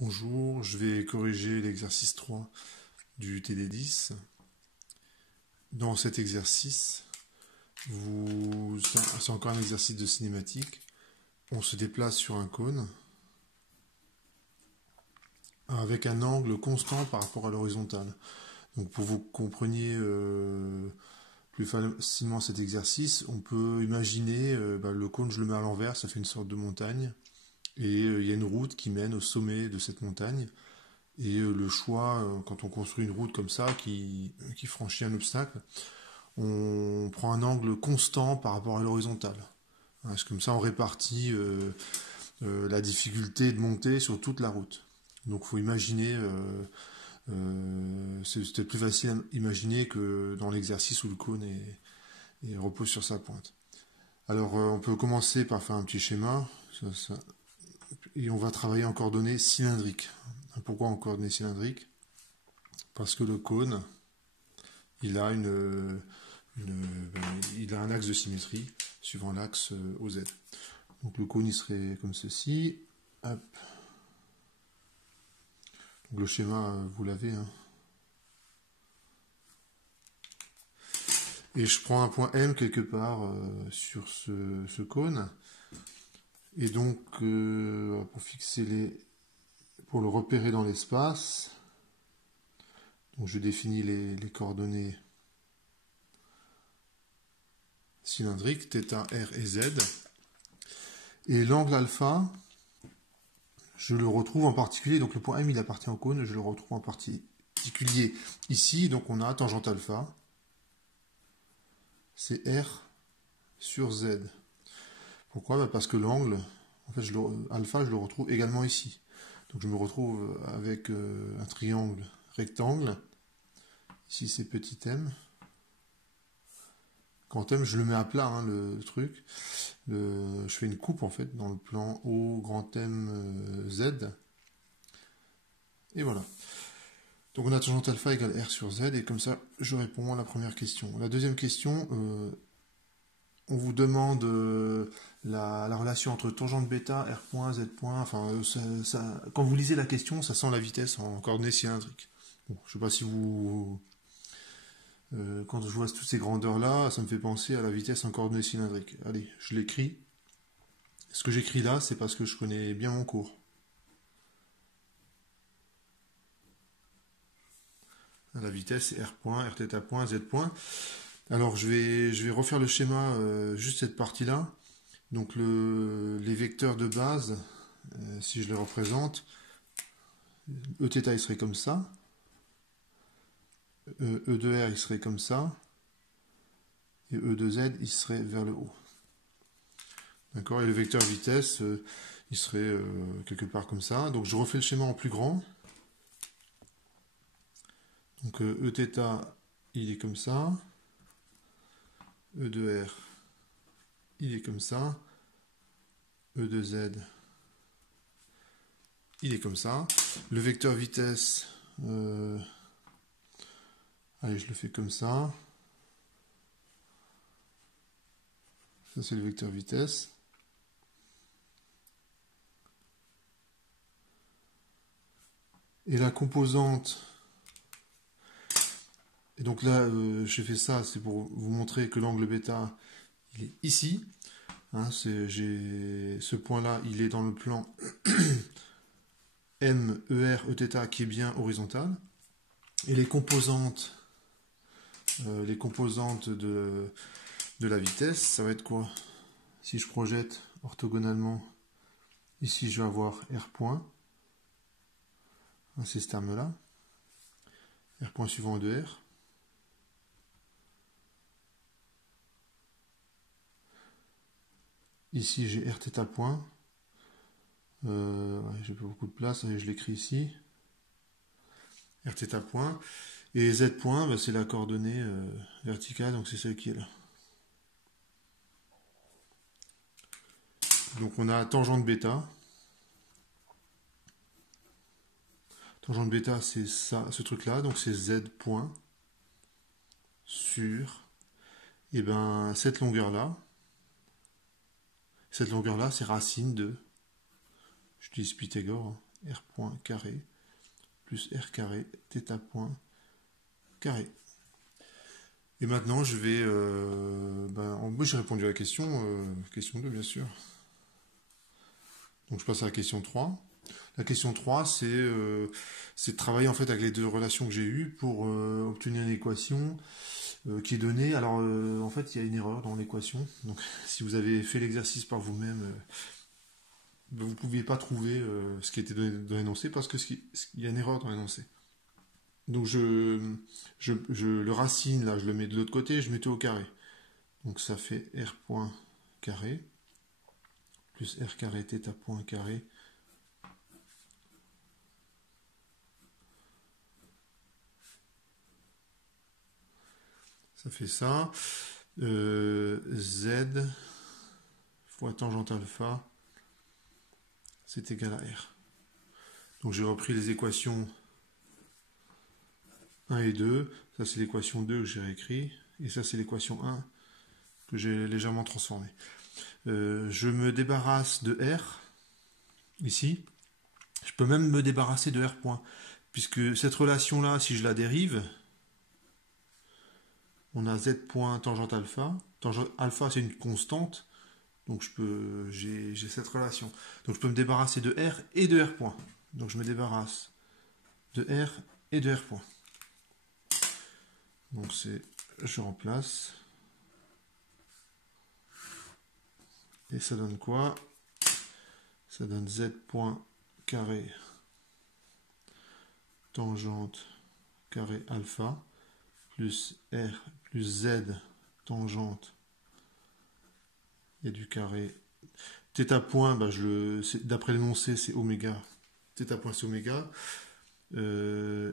Bonjour, je vais corriger l'exercice 3 du TD10. Dans cet exercice, c'est encore un exercice de cinématique. On se déplace sur un cône avec un angle constant par rapport à l'horizontale. Donc pour que vous compreniez plus facilement cet exercice, on peut imaginer le cône, je le mets à l'envers, ça fait une sorte de montagne. Et il y a une route qui mène au sommet de cette montagne. Et le choix, quand on construit une route comme ça, qui franchit un obstacle, on prend un angle constant par rapport à l'horizontale. Parce que comme ça, on répartit la difficulté de monter sur toute la route. Donc, il faut imaginer, c'était plus facile à imaginer que dans l'exercice où le cône repose sur sa pointe. Alors, on peut commencer par faire un petit schéma. Et on va travailler en coordonnées cylindriques. Pourquoi en coordonnées cylindriques? Parce que le cône, il a il a un axe de symétrie suivant l'axe OZ. Donc le cône il serait comme ceci. Hop. Donc le schéma, vous l'avez. Hein. Et je prends un point M quelque part sur ce cône. Et donc pour le repérer dans l'espace, donc je définis les coordonnées cylindriques, θ, R et Z. Et l'angle alpha, je le retrouve en particulier, donc le point M il appartient au cône, je le retrouve en particulier ici, donc on a tangente alpha, c'est R sur Z. Pourquoi? Parce que l'angle, en fait, alpha, je le retrouve également ici. Donc je me retrouve avec un triangle rectangle, ici c'est petit m. Quand m, je le mets à plat, hein, le truc. Je fais une coupe en fait dans le plan O grand M Z. Et voilà. Donc on a tangente alpha égale R sur Z, et comme ça je réponds à la première question. La deuxième question, on vous demande la relation entre tangente bêta, R point, Z point, enfin quand vous lisez la question, ça sent la vitesse en coordonnées cylindriques. Bon, je ne sais pas si vous... quand je vois toutes ces grandeurs-là, ça me fait penser à la vitesse en coordonnées cylindriques. Allez, je l'écris. Ce que j'écris là, c'est parce que je connais bien mon cours. La vitesse, c'est R point, Rθ point, Z point. Alors je vais refaire le schéma, juste cette partie-là. Donc les vecteurs de base, si je les représente, Eθ il serait comme ça, E de R il serait comme ça, et E de Z il serait vers le haut. D'accord. Et le vecteur vitesse, il serait quelque part comme ça. Donc je refais le schéma en plus grand. Donc Eθ il est comme ça, E de R il est comme ça, E de Z il est comme ça. Le vecteur vitesse, allez, je le fais comme ça. Ça, c'est le vecteur vitesse. Et la composante... Et donc là, j'ai fait ça, c'est pour vous montrer que l'angle bêta, il est ici. Hein, ce point-là, il est dans le plan M, ER, Eθ qui est bien horizontal. Et les composantes de la vitesse, ça va être quoi? Si je projette orthogonalement, ici je vais avoir R point. C'est ce terme-là. R point suivant E de R. Ici j'ai Rθ point. J'ai pas beaucoup de place, allez, je l'écris ici. Rθ point. Et Z point, c'est la coordonnée verticale, donc c'est celle qui est là. Donc on a tangente bêta. Tangente bêta, c'est ça, ce truc-là, donc c'est Z point sur cette longueur-là. Cette longueur-là, c'est racine de, je dis Pythagore, R point carré plus R carré θ point carré. Et maintenant, je vais... moi, j'ai répondu à la question 2, bien sûr. Donc, je passe à la question 3. La question 3, c'est de travailler en fait avec les deux relations que j'ai eues pour obtenir une équation qui est donnée. Alors, en fait, il y a une erreur dans l'équation. Donc, si vous avez fait l'exercice par vous-même, vous ne pouviez pas trouver ce qui était donné dans l'énoncé parce qu'il y a une erreur dans l'énoncé. Donc, le racine, là, je le mets de l'autre côté, je mets tout au carré. Donc, ça fait R point carré plus R carré θ point carré. Ça fait ça. Z fois tangente alpha, c'est égal à R. Donc j'ai repris les équations 1 et 2. Ça c'est l'équation 2 que j'ai réécrit. Et ça c'est l'équation 1 que j'ai légèrement transformée. Je me débarrasse de R, ici. Je peux même me débarrasser de R point. Puisque cette relation-là, si je la dérive, on a Z point tangente alpha. Tangente alpha c'est une constante. Donc j'ai cette relation. Donc je peux me débarrasser de R et de R point. Donc je me débarrasse de R et de R point. Donc je remplace. Et ça donne quoi? Ça donne Z point carré tangente carré alpha plus R plus Z tangente et du carré. Θ point, d'après l'énoncé, c'est oméga. Θ point, c'est oméga.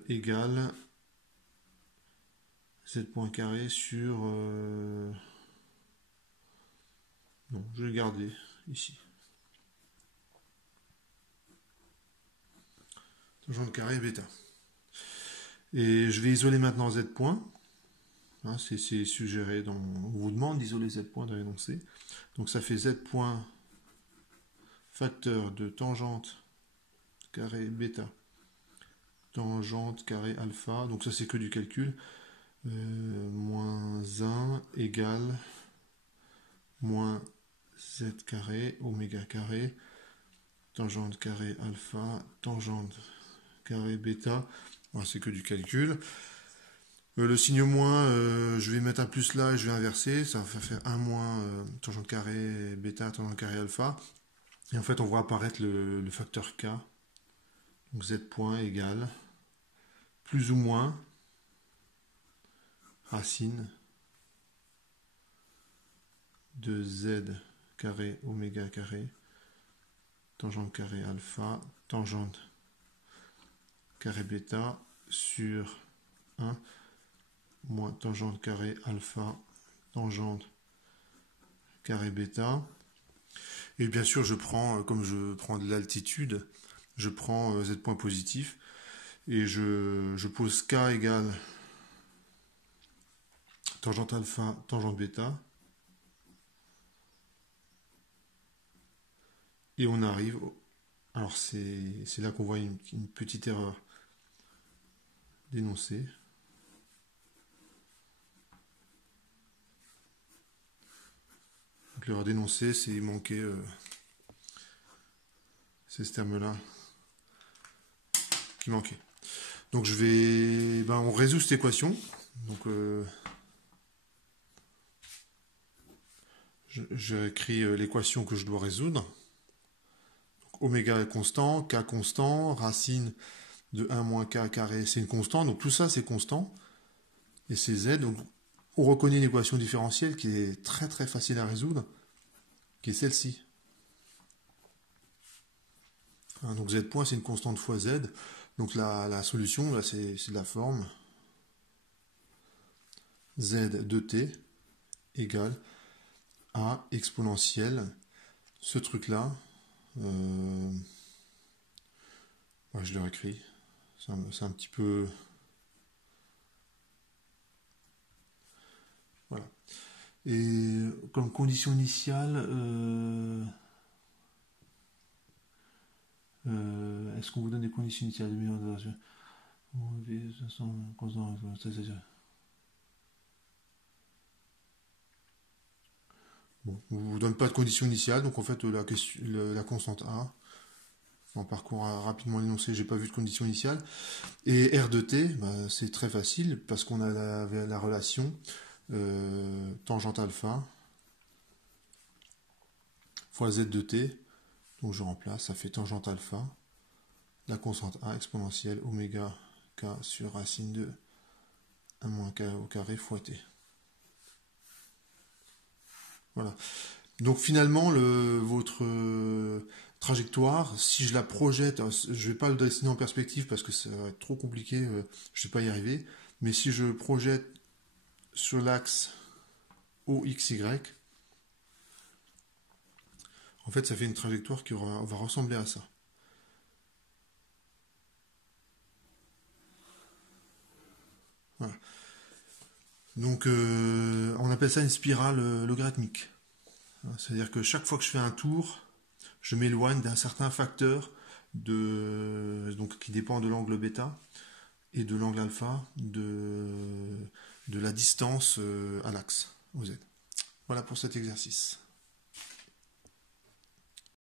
Égale Z point carré sur... Non, je vais le garder ici. Tangente carré bêta. Et je vais isoler maintenant Z point. Hein, c'est suggéré on vous demande d'isoler Z point dans l'énoncé. Donc ça fait Z point facteur de tangente carré bêta tangente carré alpha. Donc ça c'est que du calcul. Moins 1 égale moins Z carré oméga carré tangente carré alpha tangente carré bêta. C'est que du calcul. Le signe moins, je vais mettre un plus là et je vais inverser. Ça va faire 1 moins tangente carré bêta, tangente carré alpha. Et en fait, on voit apparaître le facteur K. Donc Z point égale plus ou moins racine de Z carré oméga carré tangente carré alpha tangente carré bêta sur 1 moins tangente carré alpha tangente carré bêta. Et bien sûr, je prends, comme je prends de l'altitude, je prends Z point positif et je pose K égale tangente alpha, tangente bêta. Et on arrive... Alors c'est là qu'on voit une petite erreur d'énoncé. L'erreur d'énoncé, c'est il manquait c'est ce terme-là qui manquait. Donc je vais... on résout cette équation. Donc j'écris l'équation que je dois résoudre. Donc, oméga est constant, K constant, racine de 1 moins K carré, c'est une constante. Donc tout ça, c'est constant. Et c'est Z. Donc on reconnaît une équation différentielle qui est très très facile à résoudre, qui est celle-ci. Donc Z point, c'est une constante fois Z. Donc la solution, là, c'est de la forme Z de t égale à exponentielle. Ce truc-là, je l'ai réécrit. C'est un petit peu... Voilà. Et comme condition initiale, est-ce qu'on vous donne des conditions initiales de mise en œuvre? Bon, on ne vous donne pas de conditions initiales, donc en fait la constante A, on parcourt rapidement l'énoncé, j'ai pas vu de condition initiale. Et R de t, bah, c'est très facile parce qu'on a la relation tangente alpha fois z de t, donc je remplace, ça fait tangente alpha, la constante A exponentielle oméga k sur racine de 1 moins k au carré fois t. Voilà. Donc finalement, votre trajectoire, si je la projette, je ne vais pas le dessiner en perspective parce que ça va être trop compliqué, je ne vais pas y arriver, mais si je projette sur l'axe OXY, en fait ça fait une trajectoire qui va ressembler à ça. Voilà. Donc on appelle ça une spirale logarithmique. C'est-à-dire que chaque fois que je fais un tour, je m'éloigne d'un certain facteur donc, qui dépend de l'angle bêta et de l'angle alpha de la distance à l'axe, au Z. Voilà pour cet exercice.